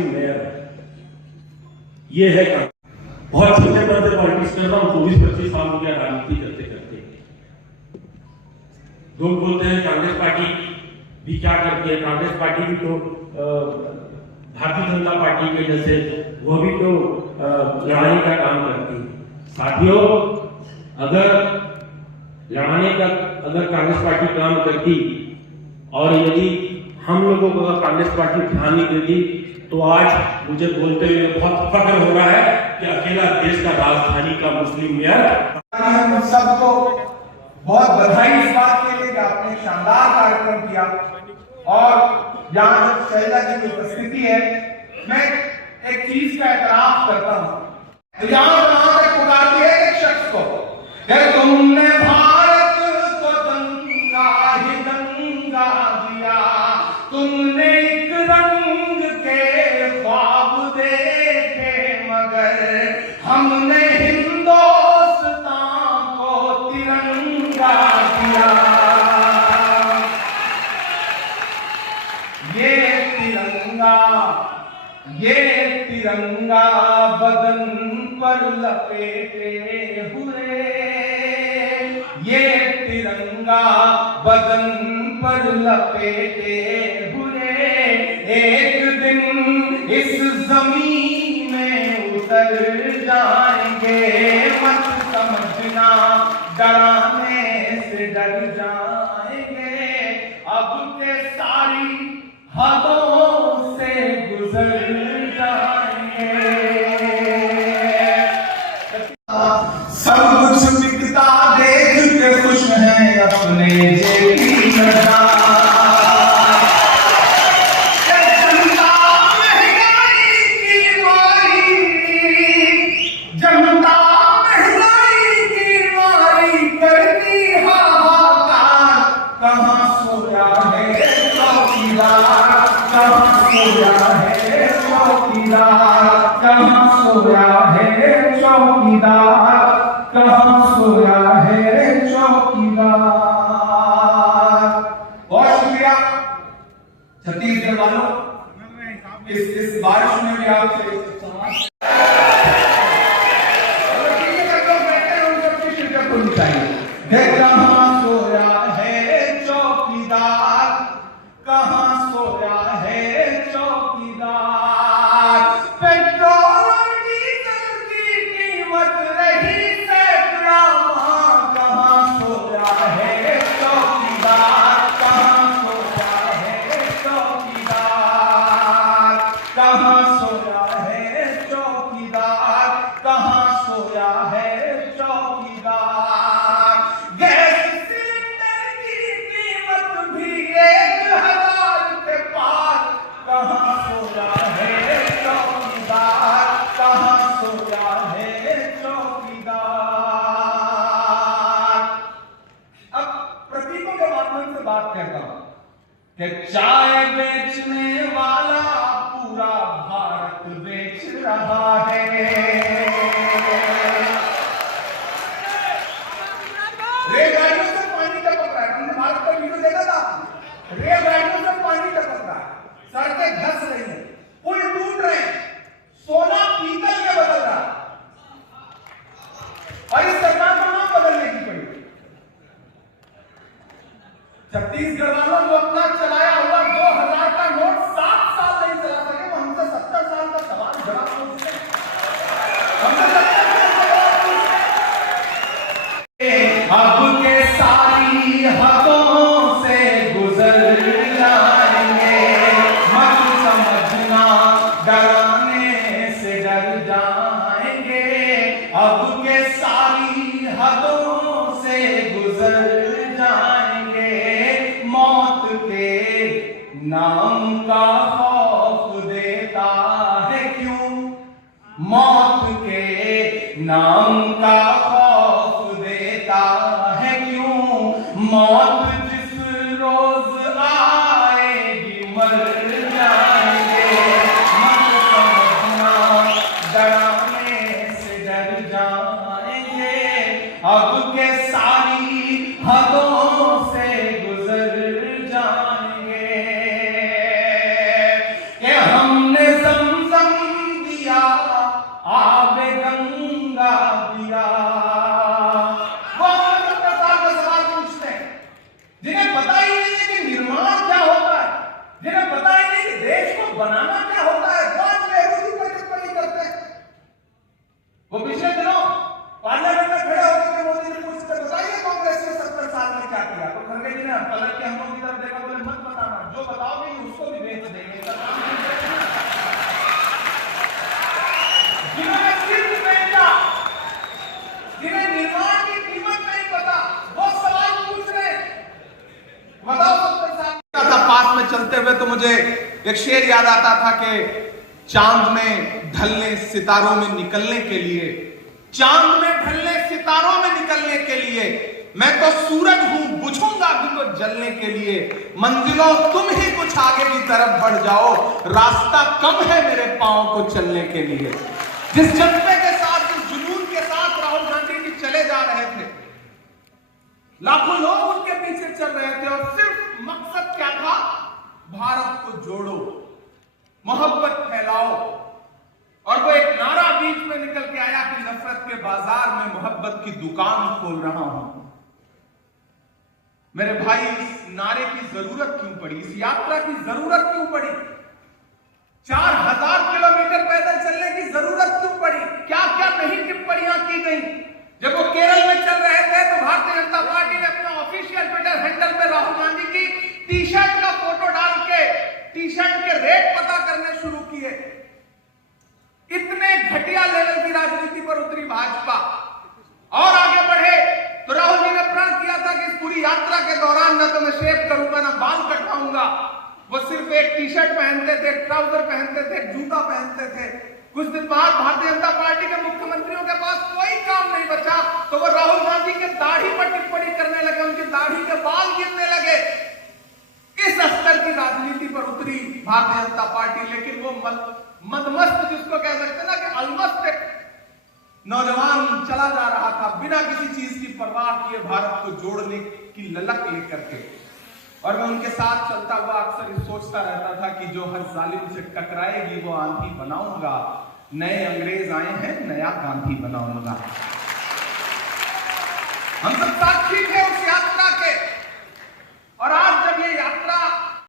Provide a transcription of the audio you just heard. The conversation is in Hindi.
मुस्लिम मेयर है। ये है बहुत छोटे पद से पॉलिटिक्स कर रहा हूं, 24-25 साल हो गया राजनीति करते करते। लोग बोलते हैं कांग्रेस पार्टी भी क्या करती है, कांग्रेस पार्टी भी तो भारतीय जनता पार्टी के जैसे वो भी तो लड़ाई का काम करती है। साथियों, अगर लड़ाने का अगर कांग्रेस पार्टी काम करती और यदि हम लोगों को अगर कांग्रेस पार्टी ध्यान नहीं देती तो आज मुझे बोलते हुए बहुत फख्र हो रहा है कि अकेला देश का राजधानी का मुस्लिम मेयर। हम सबको बहुत बधाई इस बात के लिए कि आपने शानदार कार्यक्रम किया। और यहाँ जब शैला जी की उपस्थिति है, मैं एक चीज का एतराफ करता हूँ। यहाँ तक पुकारती है एक शख्स को, तुमने भारत को दंगा ही दंगा दिया, तुमने एक रंग के ख्वाब देखे, मगर हमने हिंदुस्तान को तिरंगा दिया। ये तिरंगा बदन पर लपेटे हुए, ये तिरंगा बदन पर लपेटे हुए एक दिन इस जमीन में उतर जाएंगे। मत समझना डराने से डर जाएंगे, अब के सारी हदों से गुजर जाएंगे। सब कुछ बिकता देख के खुश हैं अपने जेब की जनता। जनता महंगाई की मारी, जनता महंगाई की मारी करती हाहाकार। कहाँ सोया है चौकीदार, कहाँ सोया है चौकीदार, कहाँ सोया है चौकीदार, कहाँ सोया है चौकीदार। बहुत शुक्रिया छत्तीसगढ़ वालों, इस बारिश में भी आपसे शिरकत होनी चाहिए। कहाँ सोया है चौकीदार, कहाँ सोया है चौकीदार। पेट्रोल और डीजल की कीमत रही सैकड़ा, कहाँ सोया है चौकीदार, कहाँ सोया है चौकीदार, कहाँ सोया है चौकीदार, कहाँ सोया है चौकीदार। गैस सिलेंडर की कीमत भी 1000 के पार, कहाँ सोया है चौकीदार, कहाँ सोया है चौकीदार। अब प्रतीकों के माध्यम से बात करता हूं कि चाय बेचने वाला पूरा भारत बेच रहा है। रेलगाड़ियों से पानी टपक रहा है, तुमने भारत का वीडियो देखा था? रेलगाड़ियों से पानी टपक रहा है, सड़कें धंस रही हैं, पुल टूट रहे हैं, सोना पीतल में बदल रहा है। और इस सरकार को नाम बदलने की पड़ी। छत्तीसगढ़ वालों को अपना चलाया हुआ 2000 का नोट 7 साल नहीं चला सके, वो हमसे 70 साल का सवाल जवाब पूछते हैं। हमसे 70 साल जवाब पूछते हैं। अब के सारी हदों से गुजर जाएंगे, मत समझना डराने से डर जाएंगे। अब के सारी हदों से गुजर जाएंगे, मौत के नाम का खौफ देता है क्यों, मौत के नाम का खौफ देता है क्यों। मौत जिस रोज आएगी मर जाएंगे, मत समझना डराने से डर जाएंगे। अब के सारी हदों से गुजर जाएंगे कि हमने एक शेर याद आता था कि चांद में ढलने सितारों में निकलने के लिए, चांद में ढलने सितारों में निकलने के लिए मैं तो सूरज हूं, बुझूंगा भी तो जलने के लिए। मंजिलों तुम ही कुछ आगे की तरफ बढ़ जाओ, रास्ता कम है मेरे पांव को चलने के लिए। जिस जज्बे के साथ, जिस जुनून के साथ राहुल गांधी जी चले जा रहे थे, लाखों लोग उनके पीछे चल रहे थे और सिर्फ मकसद क्या था? भारत को जोड़ो, मोहब्बत फैलाओ। और वो एक नारा बीच में निकल के आया कि नफरत के बाजार में मोहब्बत की दुकान खोल रहा हूं। मेरे भाई, इस नारे की जरूरत क्यों पड़ी? इस यात्रा की जरूरत क्यों पड़ी? 4000 किलोमीटर पैदल चलने की जरूरत क्यों पड़ी? क्या क्या नहीं टिप्पणियां की गई? जब वो केरल में चल रहे थे तो भारतीय जनता पार्टी ने अपने ऑफिशियल ट्विटर हैंडल पे राहुल गांधी की टी शर्ट का फोटो डाल के टी शर्ट के रेट पता करने शुरू किए। इतने घटिया लेवल की राजनीति पर उतरी भाजपा। और आगे बढ़े तो राहुल जी ने प्रण किया था कि इस पूरी यात्रा के दौरान न तो मैं शेव करूंगा, न बाल कटवाऊंगा। वो सिर्फ एक टी शर्ट पहनते थे, ट्राउजर पहनते थे, जूता पहनते थे। कुछ दिन बाद भारतीय जनता पार्टी के मुख्यमंत्रियों के पास कोई काम नहीं बचा तो वो राहुल गांधी के दाढ़ी पर टिप्पणी करने लगे, उनकी दाढ़ी के बाल गिरने लगे। इस स्तर की राजनीति पर उतरी भारतीय जनता पार्टी। लेकिन वो मदमस्त, जिसको कह सकते ना कि अलमस्त एक नौजवान चला जा रहा था बिना किसी चीज की परवाह किए, भारत को जोड़ने की ललक लेकर के। और मैं उनके साथ चलता हुआ अक्सर ये सोचता रहता था कि जो हर जालिम से टकराएगी वो आंधी बनाऊंगा, नए अंग्रेज आए हैं, नया गांधी बनाऊंगा। हम सब साक्षी थे